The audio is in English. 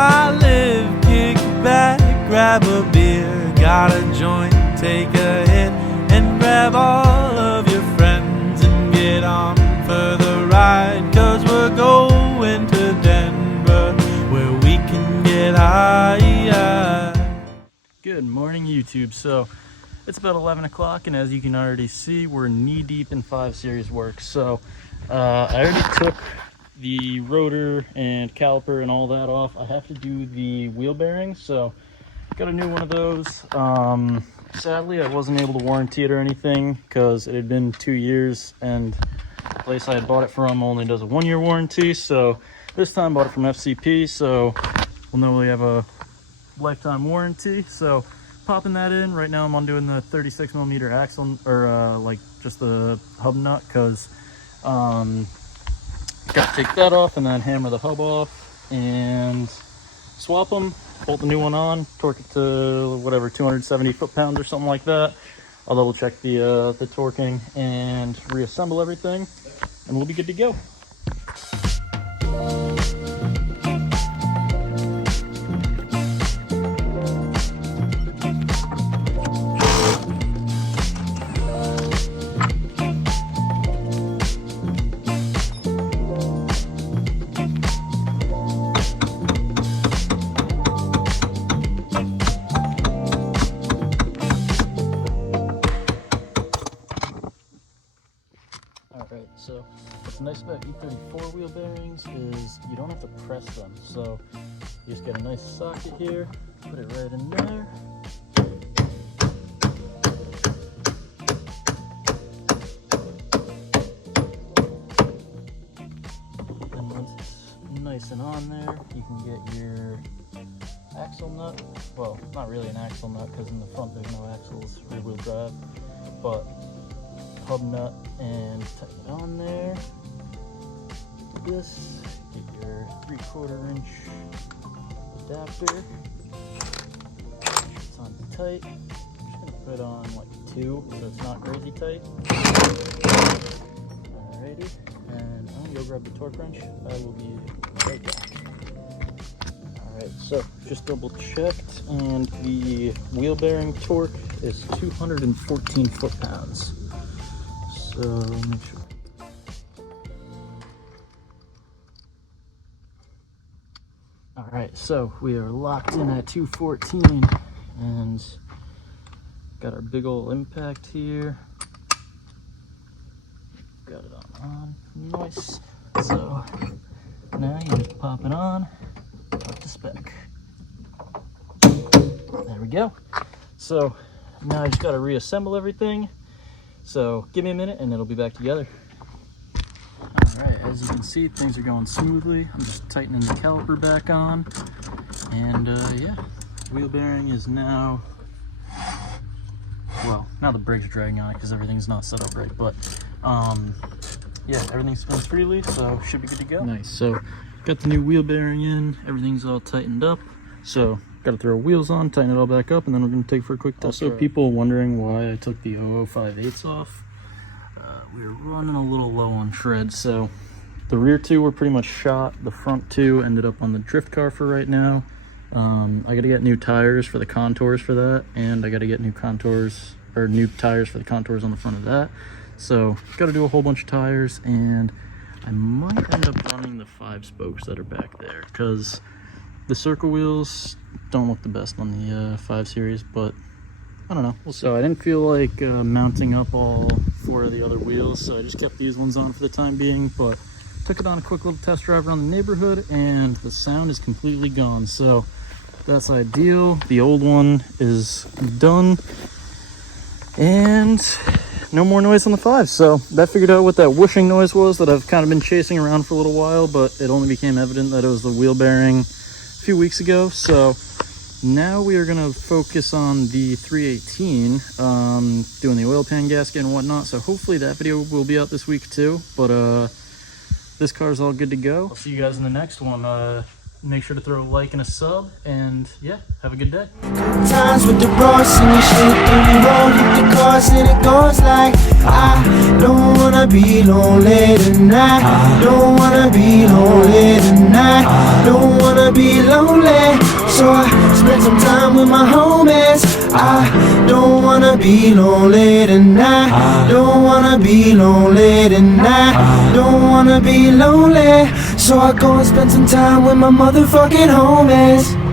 I live. Kick back, grab a beer, got a joint, take a hit, and grab all of your friends and get on for the ride, 'cause we're going to Denver where we can get high. Good morning, YouTube. So it's about 11 o'clock, and as you can already see, we're knee deep in 5 Series work. So I already took the rotor and caliper and all that off. I have to do the wheel bearings, so got a new one of those. Sadly, I wasn't able to warranty it or anything because it had been 2 years, and the place I had bought it from only does a 1-year warranty. So this time bought it from FCP, so we'll know we have a lifetime warranty. So popping that in right now, I'm doing the 36mm axle, or like just the hub nut, because got to take that off and then hammer the hub off and swap them, bolt the new one on, torque it to whatever, 270 foot-pounds or something like that. I'll double check the torquing and reassemble everything, and we'll be good to go. Alright, so what's nice about E34 wheel bearings is you don't have to press them. So you just get a nice socket here, put it right in there. And once it's nice and on there, you can get your axle nut. Well, not really an axle nut because in the front there's no axles, rear wheel drive, but hub nut, and tighten it on there. This, get your 3/4 inch adapter. It's on tight. I'm just gonna put on like 2 so it's not crazy tight. Alrighty, and I'm gonna go grab the torque wrench. I will be right back. Alright, so just double checked, and the wheel bearing torque is 214 foot-pounds. So make sure. All right, so we are locked in at 214, and got our big old impact here. Got it on, nice. So now you just pop it on, up to spec. There we go. So now I just got to reassemble everything. So give me a minute and it'll be back together. All right, as you can see, things are going smoothly. I'm just tightening the caliper back on. And yeah, wheel bearing is now, well, now the brake's dragging on it because everything's not set up right. But yeah, everything spins freely, so should be good to go. Nice, so got the new wheel bearing in, everything's all tightened up. So got to throw wheels on, tighten it all back up, and then we're going to take for a quick test. Also, people wondering why I took the 0058s off. We were running a little low on tread, so the rear 2 were pretty much shot. The front 2 ended up on the drift car for right now. I got to get new tires for the contours for that, and I got to get new contours, or new tires for the contours on the front of that. So got to do a whole bunch of tires, and I might end up running the 5 spokes that are back there, because the circle wheels don't look the best on the 5 Series, but I don't know. So I didn't feel like mounting up all 4 of the other wheels, so I just kept these ones on for the time being, but took it on a quick little test drive around the neighborhood, and the sound is completely gone, so that's ideal. The old one is done, and no more noise on the 5. So that figured out what that whooshing noise was that I've kind of been chasing around for a little while, but it only became evident that it was the wheel bearing a few weeks ago. So now we are going to focus on the 318, doing the oil pan gasket and whatnot. So hopefully that video will be out this week too, but this car's all good to go. I'll see you guys in the next one. Make sure to throw a like and a sub, and yeah, have a good day. Times with the bros and the shit, and we roll with the cars, and it goes like, I don't wanna be lonely tonight. Don't wanna be lonely tonight. Don't wanna be be lonely, so I spend some time with my homies. I don't wanna be lonely tonight. Don't wanna be lonely tonight. Don't wanna be lonely, so I go and spend some time with my motherfucking homies.